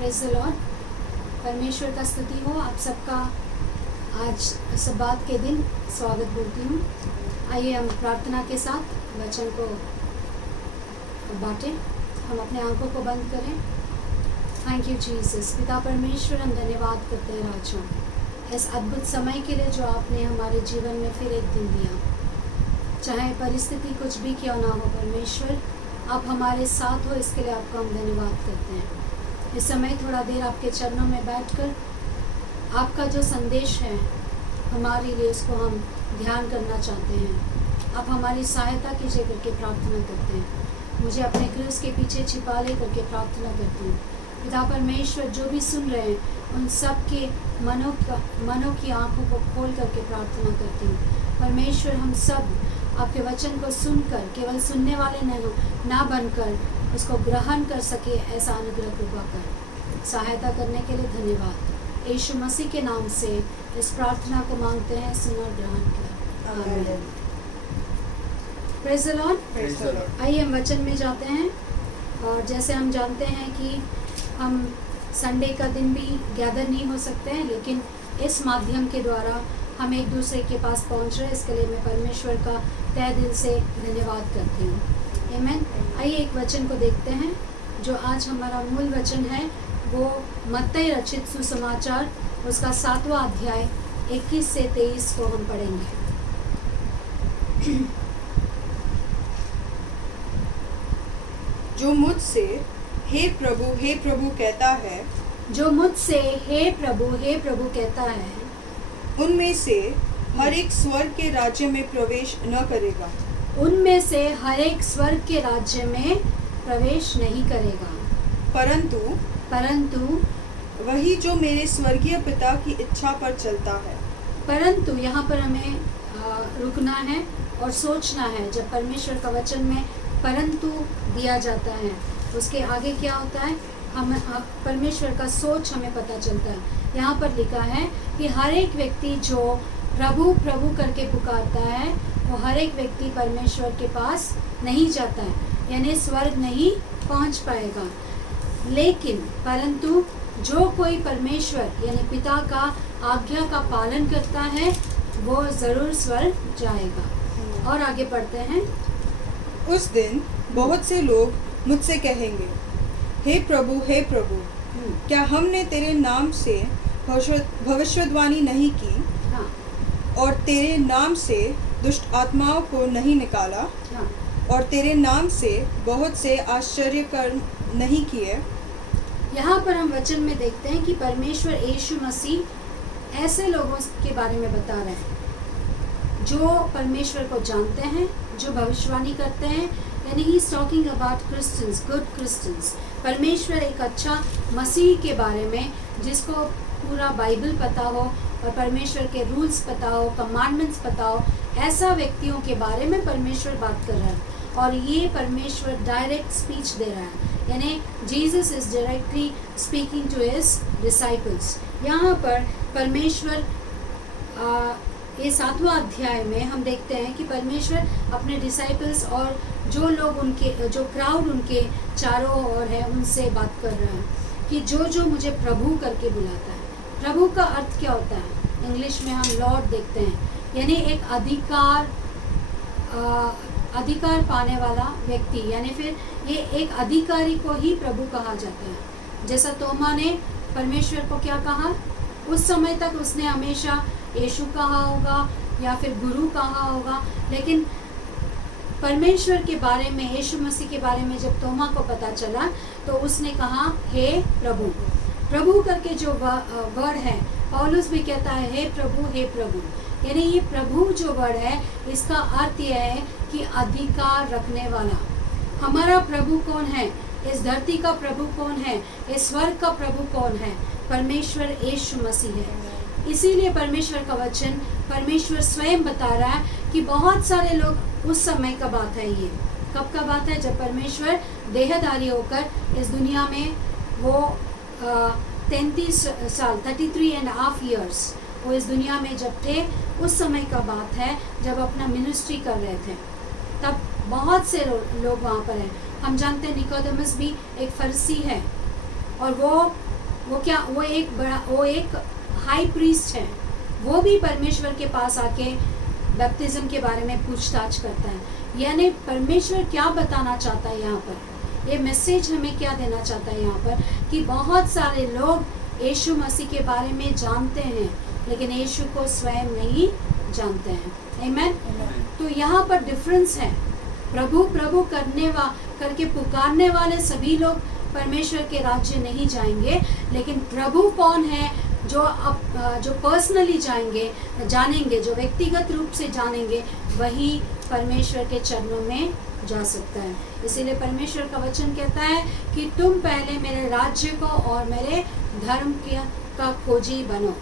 Praise the Lord. परमेश्वर का स्तुति हो। आप सबका आज सब्बात के दिन स्वागत बोलती हूँ। आइए हम प्रार्थना के साथ वचन को बांटें। हम अपने आंखों को बंद करें। Thank you Jesus. पिता परमेश्वर, हम धन्यवाद करते हैं राजा इस अद्भुत समय के लिए जो आपने हमारे जीवन में फिर एक दिन दिया। चाहे परिस्थिति कुछ भी क्यों ना हो, परमेश्वर आप हमारे साथ हो, इसके लिए आपका हम धन्यवाद करते हैं। इस समय थोड़ा देर आपके चरणों में बैठकर आपका जो संदेश है हमारे लिए, उसको हम ध्यान करना चाहते हैं। आप हमारी सहायता कीजिए करके प्रार्थना करते हैं। मुझे अपने क्रूस के पीछे छिपा ले करके प्रार्थना करती हूँ। पिता परमेश्वर, जो भी सुन रहे हैं उन सब के मनों की आंखों को खोल करके प्रार्थना करती हूँ। परमेश्वर, हम सब आपके वचन को सुनकर केवल सुनने वाले ना बनकर उसको ग्रहण कर सके, ऐसा अनुग्रह कृपा कर। सहायता करने के लिए धन्यवाद। यीशु मसीह के नाम से इस प्रार्थना को मांगते हैं, सुन और ग्रहण कर। आमीन। Praise the Lord. आइए हम वचन में जाते हैं। और जैसे हम जानते हैं कि हम संडे का दिन भी गैदर नहीं हो सकते हैं, लेकिन इस माध्यम के द्वारा हम एक दूसरे के पास पहुंच रहे हैं। इसके लिए मैं परमेश्वर का तहे दिल से धन्यवाद करती हूँ। आमीन। आइए एक वचन को देखते हैं। जो आज हमारा मूल वचन है वो मत्ती रचित सुसमाचार उसका 7वां अध्याय 21 से 23 को हम पढ़ेंगे। जो मुझसे हे प्रभु कहता है, जो मुझसे हे प्रभु कहता है, उनमें से हर एक स्वर्ग के राज्य में प्रवेश न करेगा। उनमें से हर एक स्वर्ग के राज्य में प्रवेश नहीं करेगा, परंतु वही जो मेरे स्वर्गीय पिता की इच्छा पर चलता है। परंतु यहाँ पर हमें रुकना है और सोचना है। जब परमेश्वर का वचन में परंतु दिया जाता है, उसके आगे क्या होता है, हम परमेश्वर का सोच हमें पता चलता है। यहाँ पर लिखा है कि हर एक व्यक्ति जो प्रभु प्रभु करके पुकारता है, वो हर एक व्यक्ति परमेश्वर के पास नहीं जाता है, यानी स्वर्ग नहीं पहुँच पाएगा। लेकिन परंतु जो कोई परमेश्वर यानी पिता का आज्ञा का पालन करता है, वो ज़रूर स्वर्ग जाएगा। और आगे पढ़ते हैं। उस दिन बहुत से लोग मुझसे कहेंगे, हे प्रभु क्या हमने तेरे नाम से भविष्यवाणी नहीं की? हाँ। और तेरे नाम से दुष्ट आत्माओं को नहीं निकाला? हाँ। और तेरे नाम से बहुत से आश्चर्य कर्म नहीं किए? यहाँ पर हम वचन में देखते हैं कि परमेश्वर यीशु मसीह ऐसे लोगों के बारे में बता रहे हैं जो परमेश्वर को जानते हैं, जो भविष्यवाणी करते हैं, यानी he is talking about Christians, good Christians. परमेश्वर एक अच्छा मसीह के बारे में, जिसको पूरा बाइबल पता हो और परमेश्वर के रूल्स पता हो, कमांडमेंट्स पता हो, ऐसा व्यक्तियों के बारे में परमेश्वर बात कर रहा है। और ये परमेश्वर डायरेक्ट स्पीच दे रहा है, यानी Jesus is directly speaking to his disciples. यहाँ पर परमेश्वर ये 7वां अध्याय में हम देखते हैं कि परमेश्वर अपने डिसाइपल्स और जो लोग उनके, जो क्राउड उनके चारों ओर है, उनसे बात कर रहा है कि जो मुझे प्रभु करके बुलाता है। प्रभु का अर्थ क्या होता है? इंग्लिश में हम लॉर्ड देखते हैं, यानी एक अधिकार पाने वाला व्यक्ति, यानी फिर ये एक अधिकारी को ही प्रभु कहा जाता है। जैसा तोमा ने परमेश्वर को क्या कहा? उस समय तक उसने हमेशा यीशु कहा होगा या फिर गुरु कहा होगा, लेकिन परमेश्वर के बारे में, यीशु मसीह के बारे में जब तोमा को पता चला तो उसने कहा हे प्रभु करके जो वर्ड है, पौलुस भी कहता है हे प्रभु। यानी ये प्रभु जो वर्ड है, इसका अर्थ यह है कि अधिकार रखने वाला। हमारा प्रभु कौन है? इस धरती का प्रभु कौन है? इस स्वर्ग का प्रभु कौन है? परमेश्वर यीशु मसीह है। इसीलिए परमेश्वर का वचन, परमेश्वर स्वयं बता रहा है कि बहुत सारे लोग, उस समय का बात है, ये कब का बात है? जब परमेश्वर देहधारी होकर इस दुनिया में वो 33 साल 33.5 years वो इस दुनिया में जब थे, उस समय का बात है जब अपना मिनिस्ट्री कर रहे थे। तब बहुत से लोग वहाँ पर हैं। हम जानते हैं निकोदेमस भी एक फरीसी है, और वो एक हाई प्रीस्ट है, वो भी परमेश्वर के पास आके बैप्टिज्म के बारे में पूछताछ करता है। यानी परमेश्वर क्या बताना चाहता है यहाँ पर, ये मैसेज हमें क्या देना चाहता है यहाँ पर, कि बहुत सारे लोग यीशु मसीह के बारे में जानते हैं लेकिन यीशु को स्वयं नहीं जानते हैं। आमेन। तो यहाँ पर डिफरेंस है, प्रभु प्रभु करके पुकारने वाले सभी लोग परमेश्वर के राज्य नहीं जाएंगे, लेकिन प्रभु कौन है जो पर्सनली जानेंगे, जो व्यक्तिगत रूप से जानेंगे, वही परमेश्वर के चरणों में जा सकता है। इसीलिए परमेश्वर का वचन कहता है कि तुम पहले मेरे राज्य को और मेरे धर्म का खोजी बनो।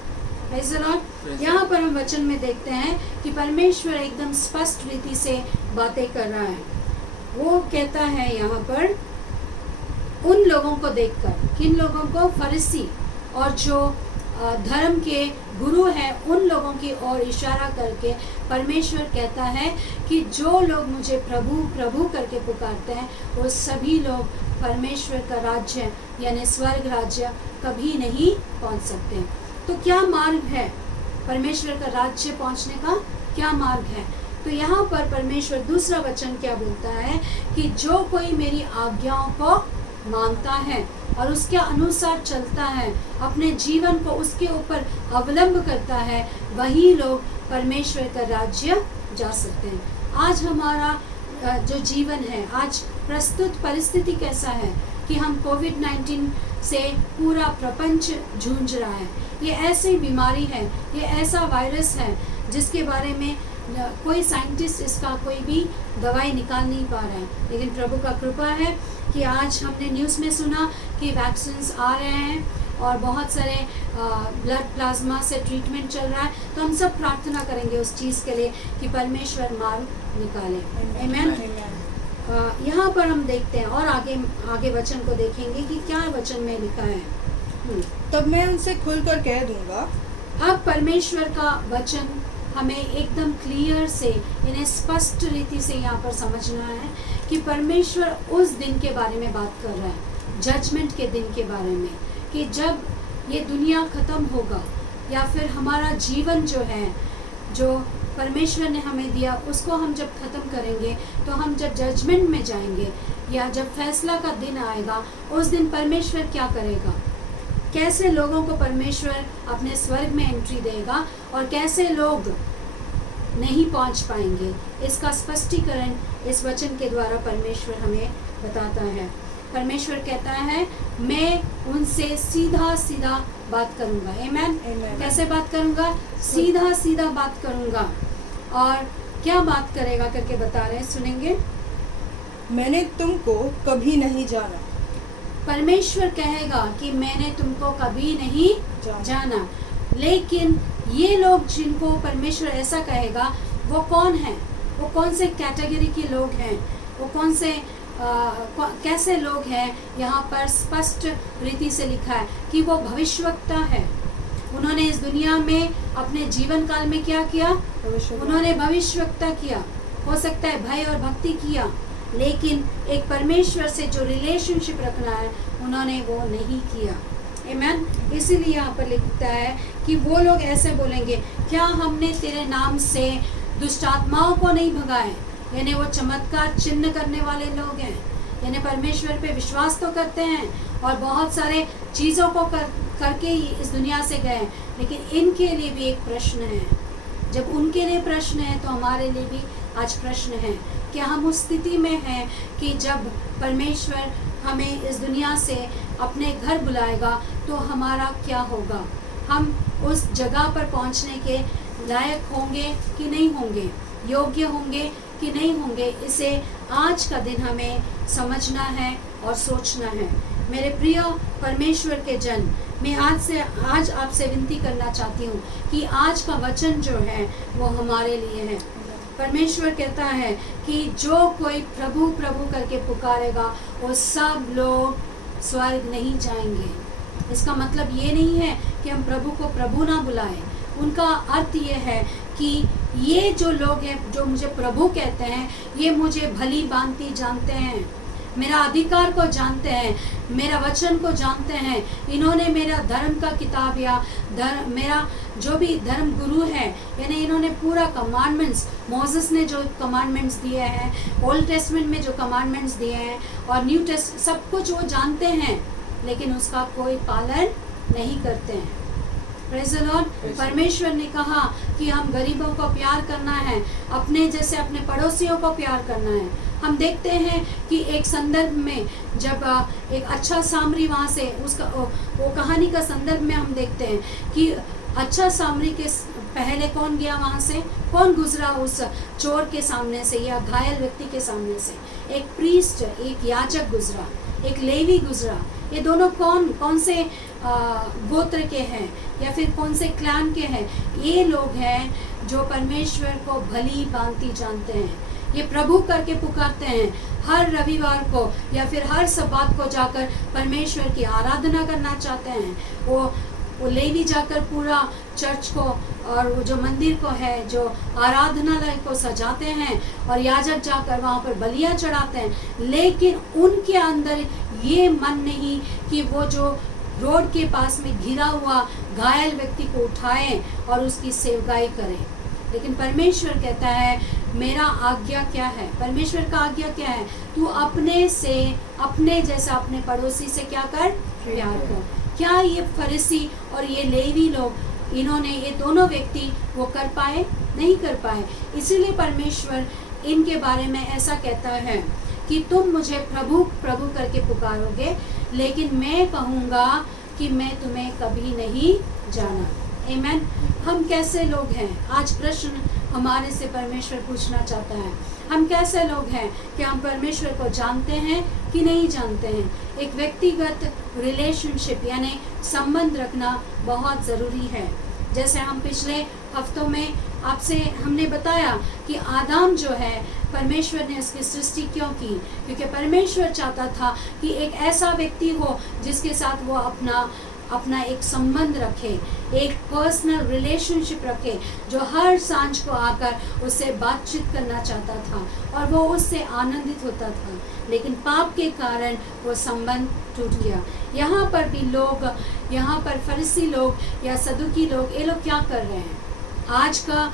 Praise the Lord। यहाँ पर हम वचन में देखते हैं कि परमेश्वर एकदम स्पष्ट रीति से बातें कर रहा है। वो कहता है यहाँ पर उन लोगों को देखकर, किन लोगों को, फरीसी और जो धर्म के गुरु हैं, उन लोगों की ओर इशारा करके परमेश्वर कहता है कि जो लोग मुझे प्रभु प्रभु करके पुकारते हैं वो सभी लोग परमेश्वर का राज्य यानी स्वर्ग राज्य कभी नहीं पहुंच सकते। तो क्या मार्ग है परमेश्वर का राज्य पहुंचने का, क्या मार्ग है? तो यहाँ पर परमेश्वर दूसरा वचन क्या बोलता है कि जो कोई मेरी आज्ञाओं को मानता है और उसके अनुसार चलता है, अपने जीवन को उसके ऊपर अवलंब करता है, वही लोग परमेश्वर का राज्य जा सकते हैं। आज हमारा जो जीवन है, आज प्रस्तुत परिस्थिति कैसा है कि हम कोविड-19 से पूरा प्रपंच जूझ रहा है। ये ऐसी बीमारी है, ये ऐसा वायरस है जिसके बारे में कोई साइंटिस्ट इसका कोई भी दवाई निकाल नहीं पा रहा है, लेकिन प्रभु का कृपा है कि आज हमने न्यूज़ में सुना कि वैक्सीन्स आ रहे हैं और बहुत सारे ब्लड प्लाज्मा से ट्रीटमेंट चल रहा है। तो हम सब प्रार्थना करेंगे उस चीज़ के लिए कि परमेश्वर मार्ग निकाले। आमेन। यहाँ पर हम देखते हैं और आगे वचन को देखेंगे कि क्या वचन में लिखा है। तब मैं उनसे खुलकर कह दूंगा। अब परमेश्वर का वचन हमें एकदम क्लियर से, इन्हें स्पष्ट रीति से यहाँ पर समझना है कि परमेश्वर उस दिन के बारे में बात कर रहा है, जजमेंट के दिन के बारे में, कि जब ये दुनिया ख़त्म होगा या फिर हमारा जीवन जो है, जो परमेश्वर ने हमें दिया, उसको हम जब ख़त्म करेंगे तो हम जब जजमेंट में जाएंगे या जब फैसला का दिन आएगा, उस दिन परमेश्वर क्या करेगा, कैसे लोगों को परमेश्वर अपने स्वर्ग में एंट्री देगा और कैसे लोग नहीं पहुंच पाएंगे, इसका स्पष्टीकरण इस वचन के द्वारा परमेश्वर हमें बताता है। परमेश्वर कहता है मैं उनसे सीधा सीधा बात करूंगा। आमेन। कैसे बात करूंगा? सीधा सीधा बात करूंगा। और क्या बात करेगा करके बता रहे हैं, सुनेंगे। मैंने तुमको कभी नहीं जाना। परमेश्वर कहेगा कि मैंने तुमको कभी नहीं जाना। लेकिन ये लोग जिनको परमेश्वर ऐसा कहेगा वो कौन है, वो कौन से कैटेगरी के लोग हैं, वो कौन से कैसे लोग हैं? यहाँ पर स्पष्ट रीति से लिखा है कि वो भविष्यवक्ता है। उन्होंने इस दुनिया में अपने जीवन काल में क्या किया? उन्होंने भविष्यवक्ता किया। हो सकता है भय और भक्ति किया, लेकिन एक परमेश्वर से जो रिलेशनशिप रखना है उन्होंने वो नहीं किया। आमेन। इसीलिए यहाँ पर लिखता है कि वो लोग ऐसे बोलेंगे, क्या हमने तेरे नाम से दुष्ट आत्माओं को नहीं भगाए? यानी वो चमत्कार चिन्ह करने वाले लोग हैं, यानी परमेश्वर पे विश्वास तो करते हैं और बहुत सारे चीज़ों को करके ही इस दुनिया से गए, लेकिन इनके लिए भी एक प्रश्न है। जब उनके लिए प्रश्न है तो हमारे लिए भी आज प्रश्न है। क्या हम उस स्थिति में हैं कि जब परमेश्वर हमें इस दुनिया से अपने घर बुलाएगा तो हमारा क्या होगा? हम उस जगह पर पहुंचने के लायक होंगे कि नहीं होंगे, योग्य होंगे कि नहीं होंगे? इसे आज का दिन हमें समझना है और सोचना है। मेरे प्रिय परमेश्वर के जन, मैं आज आपसे विनती करना चाहती हूँ कि आज का वचन जो है वो हमारे लिए है। परमेश्वर कहता है कि जो कोई प्रभु प्रभु करके पुकारेगा वो सब लोग स्वर्ग नहीं जाएंगे। इसका मतलब ये नहीं है कि हम प्रभु को प्रभु ना बुलाएं। उनका अर्थ ये है कि ये जो लोग हैं जो मुझे प्रभु कहते हैं, ये मुझे भली भांति जानते हैं, मेरा अधिकार को जानते हैं, मेरा वचन को जानते हैं। इन्होंने मेरा धर्म का किताब या मेरा जो भी धर्म गुरु है, यानी इन्होंने पूरा कमांडमेंट्स, मोसेस ने जो कमांडमेंट्स दिए हैं, ओल्ड टेस्टमेंट में जो कमांडमेंट्स दिए हैं और न्यू टेस्ट, सब कुछ वो जानते हैं, लेकिन उसका कोई पालन नहीं करते हैं। Praise the Lord. परमेश्वर ने कहा कि हम गरीबों को प्यार करना है, अपने जैसे अपने पड़ोसियों को प्यार करना है। हम देखते हैं कि एक संदर्भ में जब एक अच्छा सामरी वहाँ से उसका वो कहानी का संदर्भ में हम देखते हैं कि अच्छा सामरी के पहले कौन गया वहाँ से, कौन गुजरा उस चोर के सामने से या घायल व्यक्ति के सामने से? एक प्रीस्ट, एक याजक गुजरा, एक लेवी गुजरा। ये दोनों कौन से गोत्र के हैं या फिर कौन से क्लैन के हैं? ये लोग हैं जो परमेश्वर को भली भांति जानते हैं। ये प्रभु करके पुकारते हैं, हर रविवार को या फिर हर सब्बात को जाकर परमेश्वर की आराधना करना चाहते हैं। वो लेवी जाकर पूरा चर्च को और वो जो मंदिर को है, जो आराधनालय को सजाते हैं, और याजक जाकर वहाँ पर बलियाँ चढ़ाते हैं। लेकिन उनके अंदर ये मन नहीं कि वो जो रोड के पास में घिरा हुआ घायल व्यक्ति को उठाएं और उसकी सेवकाई करें। लेकिन परमेश्वर कहता है, मेरा आज्ञा क्या है? परमेश्वर का आज्ञा क्या है? तू अपने से, अपने जैसा अपने पड़ोसी से क्या कर? प्यार कर। क्या ये फरीसी और ये लेवी लोग, इन्होंने, ये दोनों व्यक्ति वो कर पाए? नहीं कर पाए। इसीलिए परमेश्वर इनके बारे में ऐसा कहता है कि तुम मुझे प्रभु प्रभु करके पुकारोगे, लेकिन मैं कहूँगा कि मैं तुम्हें कभी नहीं जाना। आमीन। हम कैसे लोग हैं? आज प्रश्न हमारे से परमेश्वर पूछना चाहता है। हम कैसे लोग हैं कि हम परमेश्वर को जानते हैं कि नहीं जानते हैं? एक व्यक्तिगत रिलेशनशिप यानी संबंध रखना बहुत ज़रूरी है। जैसे हम पिछले हफ्तों में आपसे हमने बताया कि आदम जो है, परमेश्वर ने उसकी सृष्टि क्यों की? क्योंकि परमेश्वर चाहता था कि एक ऐसा व्यक्ति हो जिसके साथ वो अपना एक संबंध रखे, एक पर्सनल रिलेशनशिप रखे, जो हर सांझ को आकर उससे बातचीत करना चाहता था और वो उससे आनंदित होता था। लेकिन पाप के कारण वो संबंध टूट गया। यहाँ पर भी लोग, यहाँ पर फरीसी लोग या सदुकी लोग, ये लोग क्या कर रहे हैं? आज का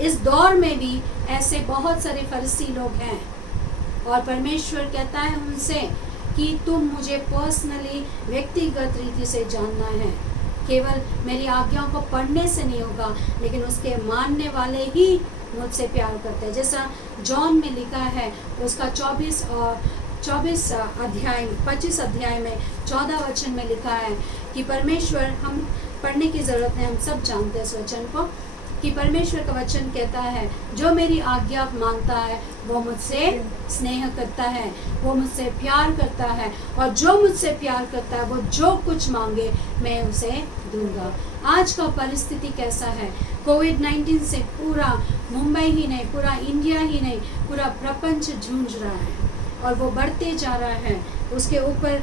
इस दौर में भी ऐसे बहुत सारे फरीसी लोग हैं और परमेश्वर कहता है उनसे कि तुम मुझे पर्सनली, व्यक्तिगत रीति से जानना है। केवल मेरी आज्ञाओं को पढ़ने से नहीं होगा, लेकिन उसके मानने वाले ही मुझसे प्यार करते हैं। जैसा जॉन में लिखा है, उसका 25 अध्याय में 14 वचन में लिखा है कि परमेश्वर, हम पढ़ने की ज़रूरत है, हम सब जानते हैं इस वचन को, कि परमेश्वर का वचन कहता है, जो मेरी आज्ञा मानता है वो मुझसे स्नेह करता है, वो मुझसे प्यार करता है, और जो मुझसे प्यार करता है वो जो कुछ मांगे मैं उसे दूंगा। आज का परिस्थिति कैसा है? कोविड-19 से पूरा मुंबई ही नहीं, पूरा इंडिया ही नहीं, पूरा प्रपंच जूझ रहा है और वो बढ़ते जा रहा है। उसके ऊपर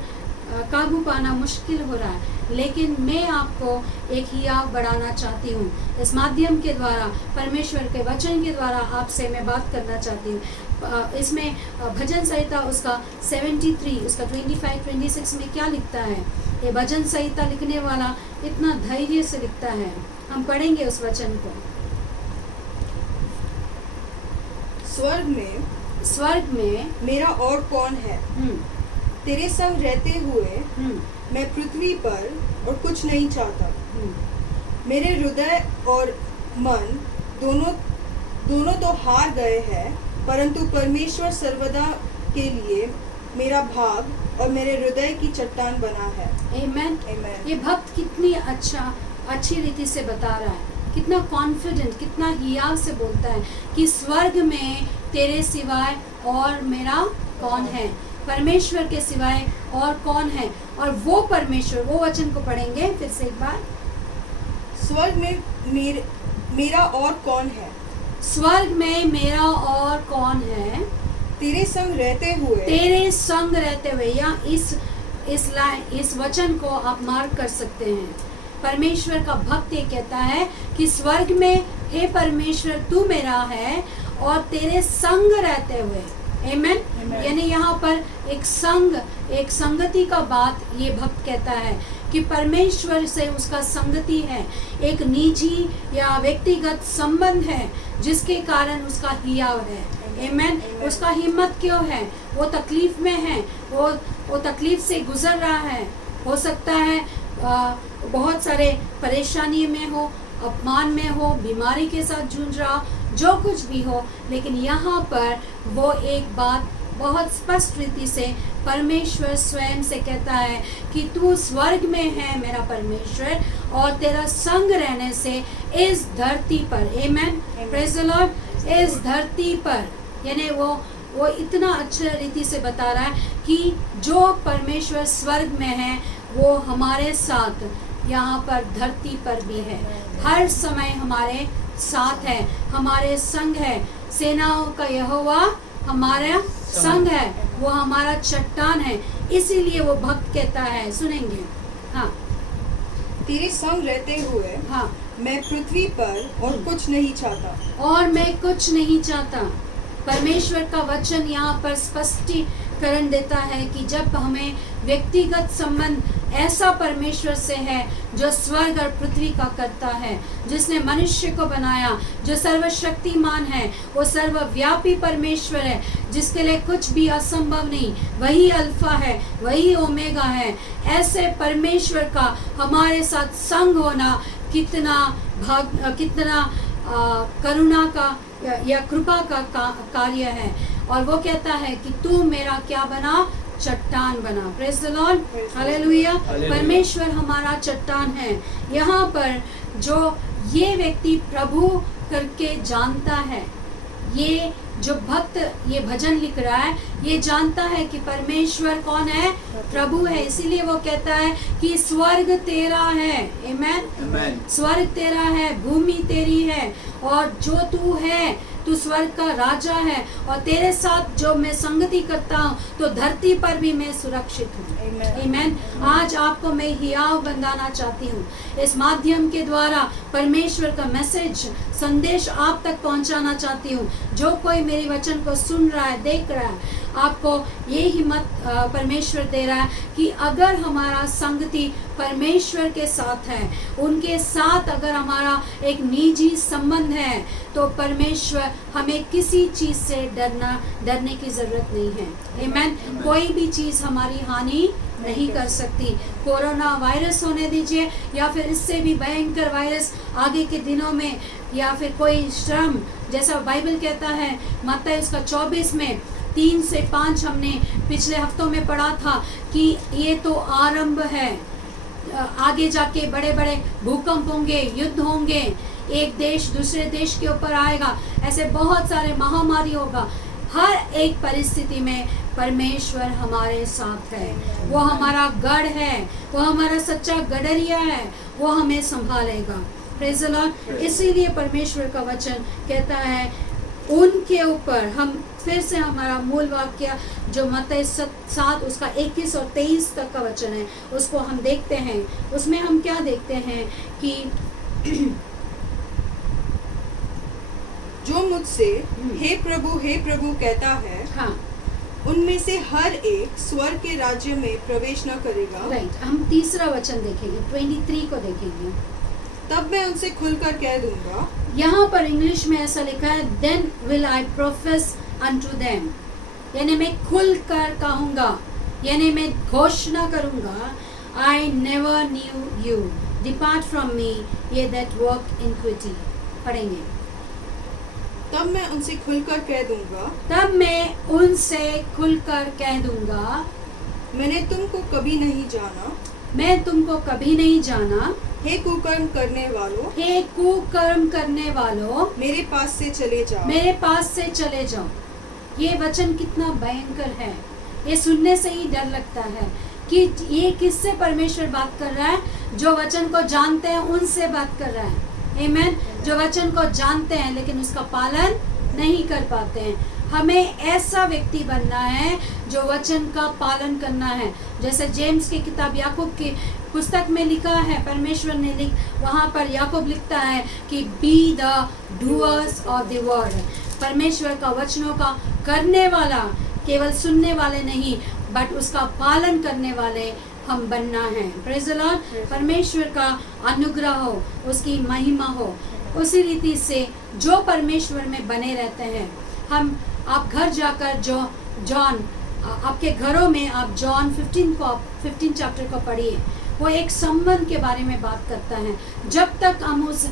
काबू पाना मुश्किल हो रहा है। लेकिन मैं आपको एक हियाव बढ़ाना चाहती हूँ। इस माध्यम के द्वारा, परमेश्वर के वचन के द्वारा आपसे मैं बात करना चाहती हूँ। इसमें भजन संहिता उसका 73, उसका 25-26 में क्या लिखता है? ये भजन संहिता लिखने वाला इतना धैर्य से लिखता है। हम पढ़ेंगे उस वचन को। स्वर्ग में मेरा और कौन है? तेरे संग रहते हुए मैं पृथ्वी पर और कुछ नहीं चाहता। मेरे हृदय और मन दोनों तो हार गए हैं, परंतु परमेश्वर सर्वदा के लिए मेरा भाग और मेरे हृदय की चट्टान बना है। आमीन। ये भक्त कितनी अच्छी रीति से बता रहा है, कितना कॉन्फिडेंट, कितना हियाव से बोलता है कि स्वर्ग में तेरे सिवाय और मेरा कौन है? परमेश्वर के सिवाय और कौन है? और वो परमेश्वर, वो वचन को पढ़ेंगे फिर से एक बार। स्वर्ग में मेरा और कौन है? स्वर्ग में मेरा और कौन है? तेरे संग रहते हुए, या इस वचन को आप मार्क कर सकते हैं। परमेश्वर का भक्त ये कहता है कि स्वर्ग में, हे परमेश्वर, तू मेरा है और तेरे संग रहते हुए। आमेन। Amen. यानी यहाँ पर एक संगति का बात ये भक्त कहता है कि परमेश्वर से उसका संगति है, एक निजी या व्यक्तिगत संबंध है जिसके कारण उसका हियाव है। आमेन। उसका हिम्मत क्यों है? वो तकलीफ में है, वो तकलीफ से गुजर रहा है। हो सकता है बहुत सारे परेशानी में हो, अपमान में हो, बीमारी के साथ जूझ रहा, जो कुछ भी हो, लेकिन यहाँ पर वो एक बात बहुत स्पष्ट रीति से परमेश्वर स्वयं से कहता है कि तू स्वर्ग में है मेरा परमेश्वर, और तेरा संग रहने से इस धरती पर, आमेन, प्रेज़ द लॉर्ड, इस धरती पर, यानी वो इतना अच्छे रीति से बता रहा है कि जो परमेश्वर स्वर्ग में है वो हमारे साथ यहाँ पर धरती पर भी है, हर समय हमारे साथ है, हमारे संग है। सेनाओं का यहोवा हमारा संग है, वो हमारा चट्टान है। इसीलिए वो भक्त कहता है, सुनेंगे, हाँ, तेरे संग रहते हुए हाँ, मैं पृथ्वी पर और कुछ नहीं चाहता। और मैं कुछ नहीं चाहता। परमेश्वर का वचन यहाँ पर स्पष्टीकरण देता है कि जब हमें व्यक्तिगत संबंध ऐसा परमेश्वर से है जो स्वर्ग और पृथ्वी का करता है, जिसने मनुष्य को बनाया, जो सर्वशक्तिमान है, वो सर्वव्यापी परमेश्वर है, जिसके लिए कुछ भी असंभव नहीं, वही अल्फा है, वही ओमेगा है। ऐसे परमेश्वर का हमारे साथ संग होना कितना करुणा का या कृपा का कार्य है। और वो कहता है कि तू मेरा क्या बना? चट्टान बना। Praise the Lord, hallelujah. परमेश्वर हमारा चट्टान है। यहाँ पर जो ये व्यक्ति प्रभु करके जानता है, ये जो भक्त ये भजन लिख रहा है, ये जानता है कि परमेश्वर कौन है? प्रभु है। इसीलिए वो कहता है कि स्वर्ग तेरा है, आमेन, स्वर्ग तेरा है, भूमि तेरी है, और जो तू है, तू स्वर्ग का राजा है, और तेरे साथ जो मैं संगति करता हूँ तो धरती पर भी मैं सुरक्षित हूँ। आमेन। आज आपको मैं हियाव बनाना चाहती हूँ, इस माध्यम के द्वारा परमेश्वर का मैसेज, संदेश आप तक पहुँचाना चाहती हूँ। जो कोई मेरी वचन को सुन रहा है, देख रहा है, आपको ये हिम्मत परमेश्वर दे रहा है कि अगर हमारा संगति परमेश्वर के साथ है, उनके साथ अगर हमारा एक निजी संबंध है, तो परमेश्वर हमें किसी चीज़ से डरने की ज़रूरत नहीं है। आमेन। कोई भी चीज़ हमारी हानि नहीं कर सकती। कोरोना वायरस होने दीजिए, या फिर इससे भी भयंकर वायरस आगे के दिनों में, या फिर कोई श्रम, जैसा बाइबल कहता है मत्ती उसका 24 में 3 से 5 हमने पिछले हफ्तों में पढ़ा था कि ये तो आरंभ है, आगे जाके बड़े बड़े भूकंप होंगे, युद्ध होंगे, एक देश दूसरे देश के ऊपर आएगा, ऐसे बहुत सारे महामारी होगा। हर एक परिस्थिति में परमेश्वर हमारे साथ है, वो हमारा गढ़ है, वो हमारा सच्चा गडरिया है, वो हमें संभालेगा। Praise the Lord. इसीलिए परमेश्वर का वचन कहता है उनके ऊपर, हम फिर से हमारा मूल वाक्य जो मत्ती 7 उसका 21 और 23 तक का वचन है, उसको हम देखते हैं। उसमें हम क्या देखते हैं कि जो मुझसे हे प्रभु कहता है, हाँ, उनमें से हर एक स्वर्ग के राज्य में प्रवेश न करेगा। राइट। हम तीसरा वचन देखेंगे, 23 को देखेंगे। तब मैं उनसे खुलकर कह दूंगा। यहाँ पर इंग्लिश में ऐसा लिखा है, then will I profess unto them, यानी मैं खुल कर कहूँगा, यानी मैं घोषणा करूँगा, I never knew you, depart from me ye that work inequity. पढ़ेंगे। तब मैं उनसे खुलकर कह दूंगा, तब मैं उनसे खुलकर कह दूंगा, मैंने तुमको कभी नहीं जाना, मैं तुमको कभी नहीं जाना, हे कुकर्म करने वालों, हे कुकर्म करने वालों, मेरे पास से चले जाओ, मेरे पास से चले जाओ। ये वचन कितना भयंकर है, ये सुनने से ही डर लगता है कि ये किससे परमेश्वर बात कर रहा है? जो वचन को जानते हैं उनसे बात कर रहा है। आमेन। जो वचन को जानते हैं लेकिन उसका पालन नहीं कर पाते हैं। हमें ऐसा व्यक्ति बनना है जो वचन का पालन करना है। जैसे जेम्स की किताब याकूब की पुस्तक में लिखा है, परमेश्वर ने वहाँ पर याकूब लिखता है कि be the doers of the word, परमेश्वर का वचनों का करने वाला, केवल सुनने वाले नहीं, बट उसका पालन करने वाले हम बनना है। Praise the Lord. परमेश्वर का अनुग्रह हो, उसकी महिमा हो। उसी रीति से जो परमेश्वर में बने रहते हैं, आप घर जाकर जॉन आपके घरों में आप जॉन 15 चैप्टर को पढ़िए। वो एक संबंध के बारे में बात करता है। जब तक हम उस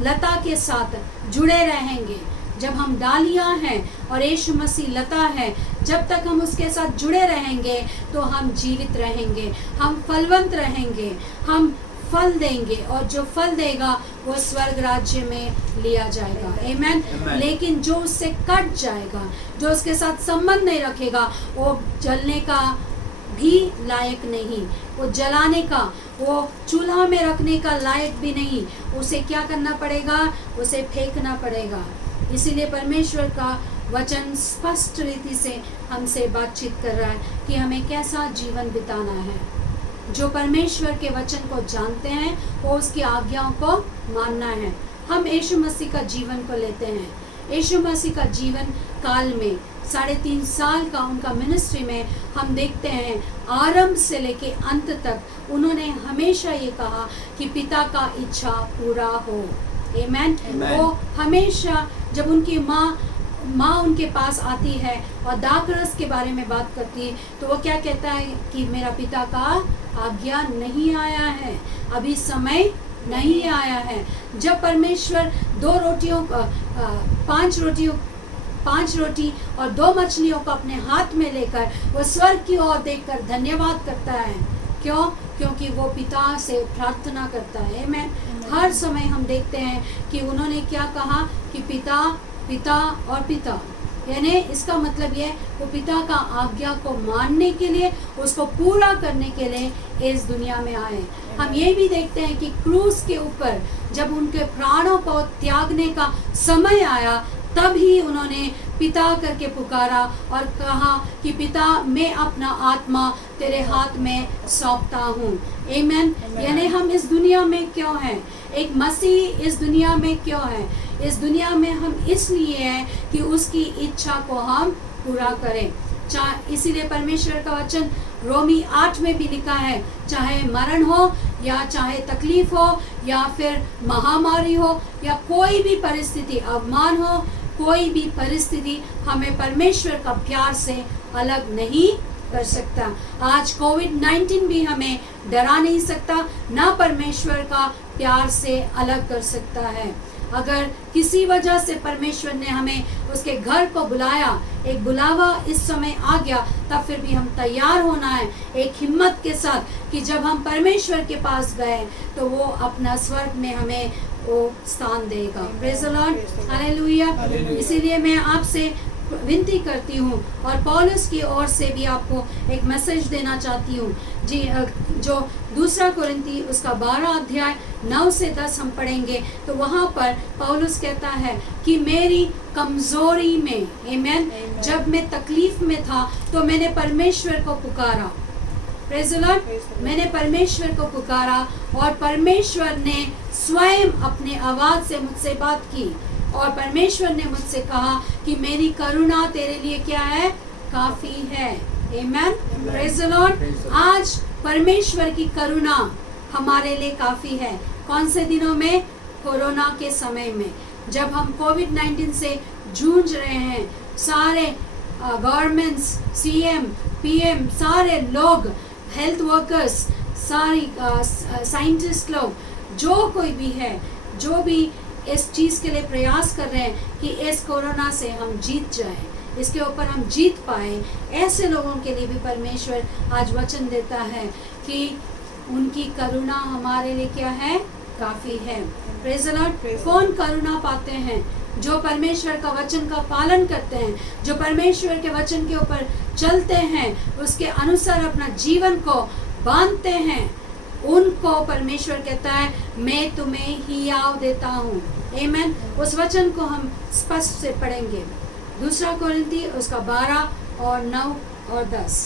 लता के साथ जुड़े रहेंगे, जब हम डालियां हैं और यीशु मसीह लता है, जब तक हम उसके साथ जुड़े रहेंगे तो हम जीवित रहेंगे, हम फलवंत रहेंगे, हम फल देंगे, और जो फल देगा वो स्वर्ग राज्य में लिया जाएगा। आमेन। लेकिन जो उससे कट जाएगा, जो उसके साथ संबंध नहीं रखेगा, वो जलने का भी लायक नहीं, वो जलाने का, वो चूल्हा में रखने का लायक भी नहीं। उसे क्या करना पड़ेगा? उसे फेंकना पड़ेगा। इसीलिए परमेश्वर का वचन स्पष्ट रीति से हमसे बातचीत कर रहा है कि हमें कैसा जीवन बिताना है। जो परमेश्वर के वचन को जानते हैं वो उसकी आज्ञाओं को मानना है। हम यीशु मसीह का जीवन को लेते हैं। यीशु मसीह का जीवन काल में 3.5 साल का उनका मिनिस्ट्री में हम देखते हैं, आरंभ से लेके अंत तक उन्होंने हमेशा ये कहा कि पिता का इच्छा पूरा हो। आमेन। वो हमेशा, जब उनकी माँ उनके पास आती है और दाखरस के बारे में बात करती है, तो वो क्या कहता है कि मेरा पिता का आज्ञा नहीं आया है, अभी समय नहीं आया है। जब परमेश्वर 5 रोटी और 2 मछलियों को अपने हाथ में लेकर वो स्वर्ग की ओर देखकर धन्यवाद करता है। क्यों? क्योंकि वो पिता से प्रार्थना करता है। मैं हर समय हम देखते हैं कि उन्होंने क्या कहा कि पिता पिता और पिता, यानी इसका मतलब ये, वो पिता का आज्ञा को मानने के लिए, उसको पूरा करने के लिए इस दुनिया में आए। हम ये भी देखते हैं कि क्रूस के ऊपर जब उनके प्राणों को त्यागने का समय आया, तब ही उन्होंने पिता करके पुकारा और कहा कि पिता, मैं अपना आत्मा तेरे हाथ में सौंपता हूँ। आमेन। यानी हम इस दुनिया में क्यों हैं? एक मसीह इस दुनिया में क्यों है? इस दुनिया में हम इसलिए हैं कि उसकी इच्छा को हम पूरा करें। इसीलिए परमेश्वर का वचन रोमी 8 में भी लिखा है, चाहे मरण हो या चाहे तकलीफ हो या फिर महामारी हो या कोई भी परिस्थिति, अवमान हो, कोई भी परिस्थिति हमें परमेश्वर का प्यार से अलग नहीं कर सकता। आज कोविड-19 भी हमें डरा नहीं सकता, ना परमेश्वर का प्यार से अलग कर सकता है। अगर किसी वजह से परमेश्वर ने हमें उसके घर को बुलाया, एक बुलावा इस समय आ गया, तब फिर भी हम तैयार होना है एक हिम्मत के साथ कि जब हम परमेश्वर के पास गए तो वो अपना स्वर्ग में हमें वो स्थान देगा। Praise the Lord. हालेलुया। इसीलिए मैं आपसे विनती करती हूँ और पौलुस की ओर से भी आपको एक मैसेज देना चाहती हूँ जी। जो 2 कोरिन्थी उसका 12 अध्याय 9 से 10 हम पढ़ेंगे, तो वहाँ पर पौलुस कहता है कि मेरी कमजोरी में, आमेन, जब मैं तकलीफ में था तो मैंने परमेश्वर को पुकारा। Praise the Lord. मैंने परमेश्वर को पुकारा और परमेश्वर ने स्वयं अपने आवाज से मुझसे बात की और परमेश्वर ने मुझसे कहा कि मेरी करुणा तेरे लिए क्या है? काफी है। आमेन। Praise the Lord. आज परमेश्वर की करुणा हमारे लिए काफी है। कौन से दिनों में? कोरोना के समय में, जब हम कोविड-19 से जूझ रहे हैं। सारे गवर्नमेंट्स, सीएम, पीएम, सारे लोग, हेल्थ वर्कर्स, सारी साइंटिस्ट लोग, जो कोई भी है, जो भी इस चीज़ के लिए प्रयास कर रहे हैं कि इस कोरोना से हम जीत जाएं, इसके ऊपर हम जीत पाए, ऐसे लोगों के लिए भी परमेश्वर आज वचन देता है कि उनकी करुणा हमारे लिए क्या है? काफ़ी है। Praise the Lord. कौन करुणा पाते हैं? जो परमेश्वर का वचन का पालन करते हैं, जो परमेश्वर के वचन के ऊपर चलते हैं, उसके अनुसार अपना जीवन को बांधते हैं, उनको परमेश्वर कहता है मैं तुम्हें हियाव देता हूँ। आमेन। उस वचन को हम स्पष्ट से पढ़ेंगे। 2 कोरिन्थी उसका 12 और 9 और 10।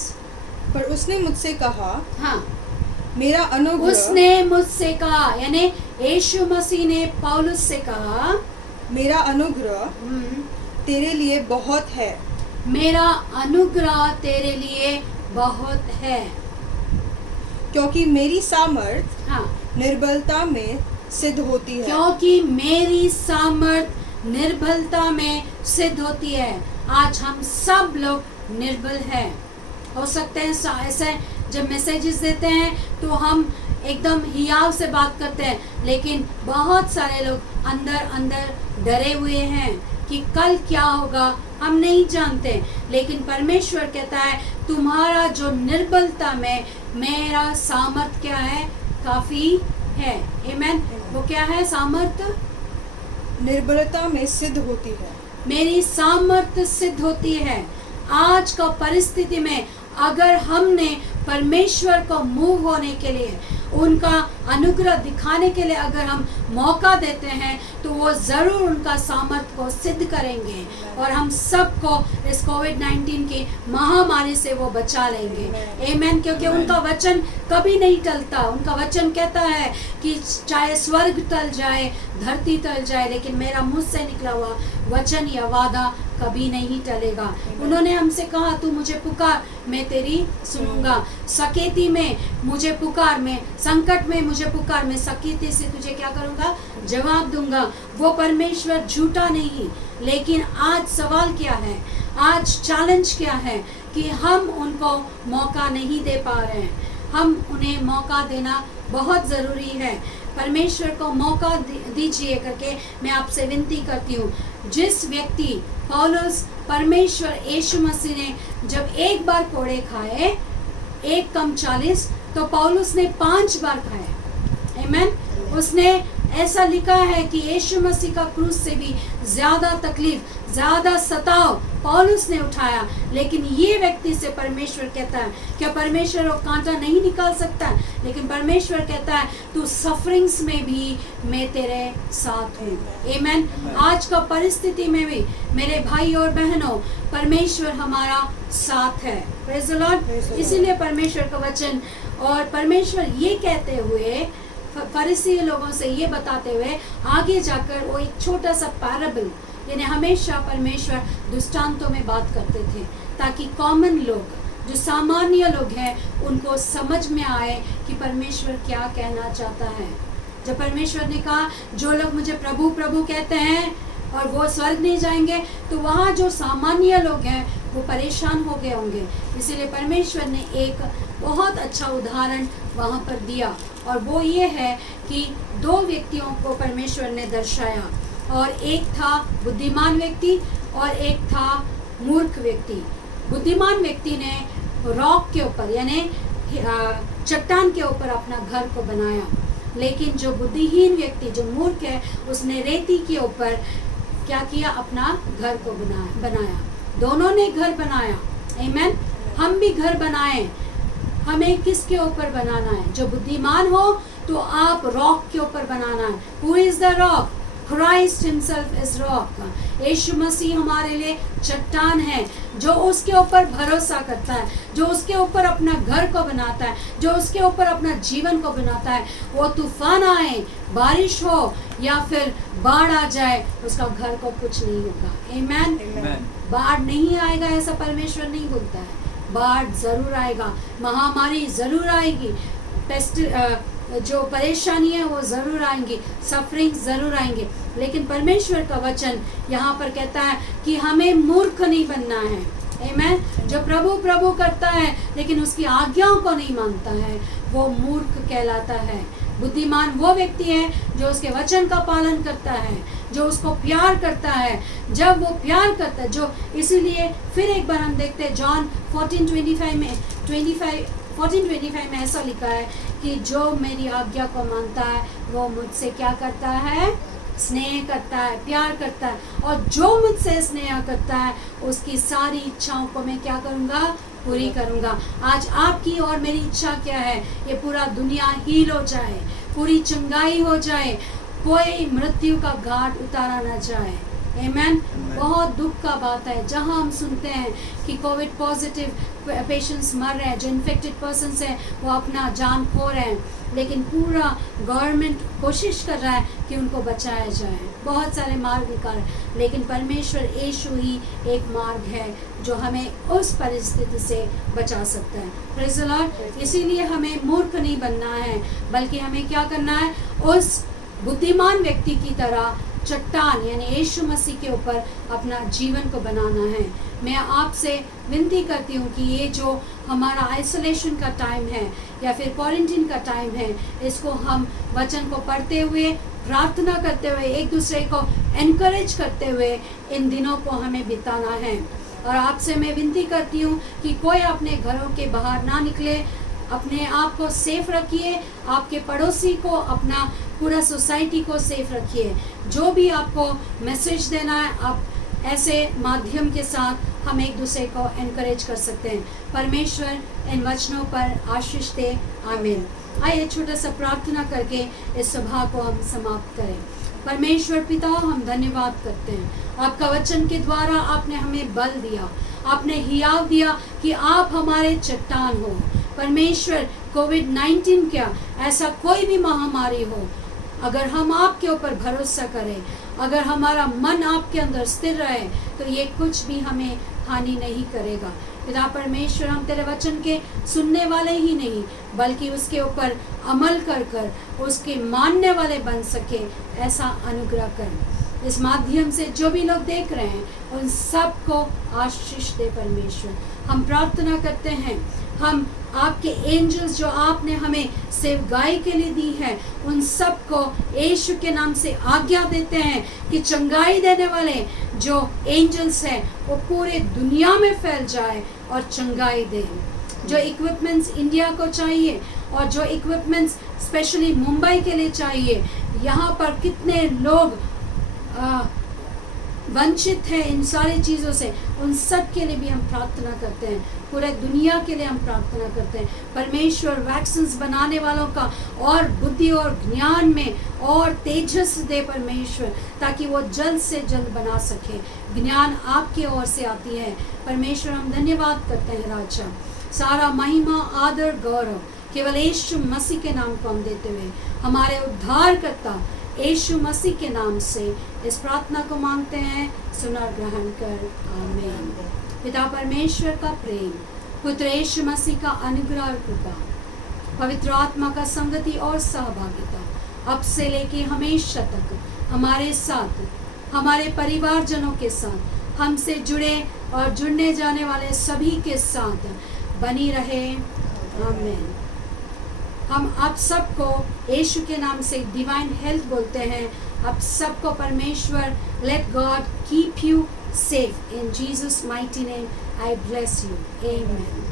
पर उसने मुझसे कहा, हाँ, मेरा अनुग्रह, उसने मुझसे कहा, यानी यीशु मसीह ने पौलुस से कहा, मेरा अनुग्रह तेरे लिए बहुत है। मेरा अनुग्रह तेरे लिए बहुत है, क्योंकि मेरी सामर्थ हाँ, निर्बलता में सिद्ध होती है। क्योंकि मेरी सामर्थ निर्बलता में सिद्ध होती है। आज हम सब लोग निर्बल हैं। हो सकते हैं ऐसे जब मैसेजेस देते हैं तो हम एकदम हियाव से बात करते हैं, लेकिन बहुत सारे लोग अंदर अंदर डरे हुए हैं कि कल क्या होगा हम नहीं जानते। लेकिन परमेश्वर कहता है तुम्हारा जो निर्बलता में मेरा सामर्थ क्या है, काफी है। आमेन। वो क्या है? सामर्थ निर्बलता में सिद्ध होती है। मेरी सामर्थ सिद्ध होती है। आज का परिस्थिति में अगर हमने परमेश्वर को मूव होने के लिए, उनका अनुग्रह दिखाने के लिए अगर हम मौका देते हैं तो वो ज़रूर उनका सामर्थ को सिद्ध करेंगे और हम सबको इस कोविड-19 की महामारी से वो बचा लेंगे। आमेन। क्योंकि उनका वचन कभी नहीं टलता। उनका वचन कहता है कि चाहे स्वर्ग टल जाए, धरती टल जाए, लेकिन मेरा मुंह से निकला हुआ वचन या वादा कभी नहीं टलेगा। उन्होंने हमसे कहा तू मुझे पुकार, मैं तेरी सुनूंगा। सकेती में मुझे पुकार, मैं संकट में मुझे पुकार, मैं सकेती से तुझे क्या करूंगा? जवाब दूंगा। वो परमेश्वर झूठा नहीं। लेकिन आज सवाल क्या है, आज चैलेंज क्या है कि हम उनको मौका नहीं दे पा रहे हैं। हम उन्हें मौका देना बहुत ज़रूरी है। परमेश्वर को मौका दीजिए करके मैं आपसे विनती करती हूँ। जिस व्यक्ति पौलुस, परमेश्वर यीशु मसीह ने जब एक बार कोड़े खाए, 1 कम 40, तो पौलुस ने 5 बार खाए। आमेन। उसने ऐसा लिखा है कि यीशु मसीह का क्रूस से भी ज़्यादा तकलीफ, ज़्यादा सताव पौलुस ने उठाया। लेकिन ये व्यक्ति से परमेश्वर कहता है, क्या परमेश्वर वो कांटा नहीं निकाल सकता? लेकिन परमेश्वर कहता है तू सफरिंग्स में भी मैं तेरे साथ हूँ। आमेन। आज का परिस्थिति में भी मेरे भाई और बहनों, परमेश्वर हमारा साथ है। Praise the Lord. इसीलिए परमेश्वर का वचन और परमेश्वर ये कहते हुए, फरीसी लोगों से ये बताते हुए आगे जाकर वो एक छोटा सा पैराबल, यानी हमेशा परमेश्वर दृष्टांतों में बात करते थे ताकि कॉमन लोग, जो सामान्य लोग हैं, उनको समझ में आए कि परमेश्वर क्या कहना चाहता है। जब परमेश्वर ने कहा जो लोग मुझे प्रभु प्रभु कहते हैं और वो स्वर्ग नहीं जाएंगे, तो वहाँ जो सामान्य लोग हैं वो परेशान हो गए होंगे। इसीलिए परमेश्वर ने एक बहुत अच्छा उदाहरण वहाँ पर दिया, और वो ये है कि 2 व्यक्तियों को परमेश्वर ने दर्शाया, और एक था बुद्धिमान व्यक्ति और एक था मूर्ख व्यक्ति। बुद्धिमान व्यक्ति ने रॉक के ऊपर, यानी चट्टान के ऊपर अपना घर को बनाया, लेकिन जो बुद्धिहीन व्यक्ति, जो मूर्ख है, उसने रेती के ऊपर क्या किया? अपना घर को बनाया। दोनों ने घर बनाया। आमेन। हम भी घर बनाएं। हमें किसके ऊपर बनाना है? जो बुद्धिमान हो तो आप रॉक के ऊपर बनाना है। Who is the rock? Christ himself is rock. यीशु मसीह हमारे लिए चट्टान है, जो उसके ऊपर भरोसा करता है, जो उसके ऊपर अपना घर को बनाता है, जो उसके ऊपर अपना जीवन को बनाता है। वो तूफान आए, बारिश हो या फिर बाढ़ आ जाए, उसका घर को कुछ नहीं होगा। आमेन। बाढ़ नहीं आएगा ऐसा परमेश्वर नहीं बोलता है। बाढ़ जरूर आएगा, महामारी जरूर आएगी, जो परेशानी है वो ज़रूर आएंगी, सफरिंग ज़रूर आएंगे। लेकिन परमेश्वर का वचन यहाँ पर कहता है कि हमें मूर्ख नहीं बनना है। आमेन। जो प्रभु प्रभु करता है लेकिन उसकी आज्ञाओं को नहीं मानता है, वो मूर्ख कहलाता है। बुद्धिमान वो व्यक्ति है जो उसके वचन का पालन करता है, जो उसको प्यार करता है। जब वो प्यार करता है, जो इसीलिए फिर एक बार हम देखते हैं जॉन 14:25 में ऐसा लिखा है कि जो मेरी आज्ञा को मानता है वो मुझसे क्या करता है? स्नेह करता है, प्यार करता है, और जो मुझसे स्नेह करता है उसकी सारी इच्छाओं को मैं क्या करूँगा? पूरी करूँगा। आज आपकी और मेरी इच्छा क्या है? ये पूरा दुनिया हील हो जाए, पूरी चंगाई हो जाए, कोई मृत्यु का घाट उतारा ना जाए। आमेन। बहुत दुख का बात है जहां हम सुनते हैं कि कोविड पॉजिटिव पेशेंट्स मर रहे हैं, जो इन्फेक्टेड पर्सन्स हैं वो अपना जान खो रहे हैं, लेकिन पूरा गवर्नमेंट कोशिश कर रहा है कि उनको बचाया जाए, बहुत सारे मार्ग निकाल, लेकिन परमेश्वर यीशु ही एक मार्ग है जो हमें उस परिस्थिति से बचा सकता है। Praise the Lord. इसीलिए हमें मूर्ख नहीं बनना है, बल्कि हमें क्या करना है, उस बुद्धिमान व्यक्ति की तरह चट्टान यानी यीशु मसीह के ऊपर अपना जीवन को बनाना है। मैं आपसे विनती करती हूँ कि ये जो हमारा आइसोलेशन का टाइम है या फिर क्वारंटीन का टाइम है, इसको हम वचन को पढ़ते हुए, प्रार्थना करते हुए, एक दूसरे को एनकरेज करते हुए इन दिनों को हमें बिताना है। और आपसे मैं विनती करती हूँ कि कोई अपने घरों के बाहर ना निकले, अपने आप को सेफ रखिए, आपके पड़ोसी को, अपना पूरा सोसाइटी को सेफ रखिए। जो भी आपको मैसेज देना है, आप ऐसे माध्यम के साथ हम एक दूसरे को एनकरेज कर सकते हैं। परमेश्वर इन वचनों पर आशीष दे। आमीन। आइए छोटा सा प्रार्थना करके इस सभा को हम समाप्त करें। परमेश्वर पिता, हम धन्यवाद करते हैं, आपका वचन के द्वारा आपने हमें बल दिया, आपने हियाव दिया कि आप हमारे चट्टान हो। परमेश्वर, कोविड-19 क्या, ऐसा कोई भी महामारी हो, अगर हम आपके ऊपर भरोसा करें, अगर हमारा मन आपके अंदर स्थिर रहे, तो ये कुछ भी हमें हानि नहीं करेगा। पिता परमेश्वर, हम तेरे वचन के सुनने वाले ही नहीं, बल्कि उसके ऊपर अमल कर कर उसके मानने वाले बन सके, ऐसा अनुग्रह कर। इस माध्यम से जो भी लोग देख रहे हैं, उन सबको आशीष दे। परमेश्वर, हम प्रार्थना करते हैं, हम आपके एंजल्स जो आपने हमें सेवगाई के लिए दी है, उन सबको यीशु के नाम से आज्ञा देते हैं कि चंगाई देने वाले जो एंजल्स हैं वो पूरे दुनिया में फैल जाए और चंगाई दे। जो इक्विपमेंट्स इंडिया को चाहिए और जो इक्विपमेंट्स स्पेशली मुंबई के लिए चाहिए, यहाँ पर कितने लोग वंचित है इन सारी चीज़ों से, उन सब के लिए भी हम प्रार्थना करते हैं। पूरे दुनिया के लिए हम प्रार्थना करते हैं। परमेश्वर, वैक्सीन्स बनाने वालों का और बुद्धि और ज्ञान में और तेजस दे परमेश्वर, ताकि वो जल्द से जल्द बना सके। ज्ञान आपकी ओर से आती है। परमेश्वर, हम धन्यवाद करते हैं राजा। सारा महिमा, आदर, गौरव केवल यीशु मसीह के नाम को हम देते हुए, हमारे उद्धारकर्ता यीशु मसीह के नाम से इस प्रार्थना को मांगते हैं, सुना ग्रहण कर। आमीन। पिता परमेश्वर का प्रेम, पुत्र यीशु मसीह का अनुग्रह और कृपा, पवित्र आत्मा का संगति और सहभागिता अब से लेके हमेशा तक हमारे साथ, हमारे परिवारजनों के साथ, हमसे जुड़े और जुड़ने जाने वाले सभी के साथ बनी रहे। आमीन। हम आप सबको यीशु के नाम से डिवाइन हेल्थ बोलते हैं। आप सबको परमेश्वर, let God keep you safe in Jesus mighty name. I bless you. Amen.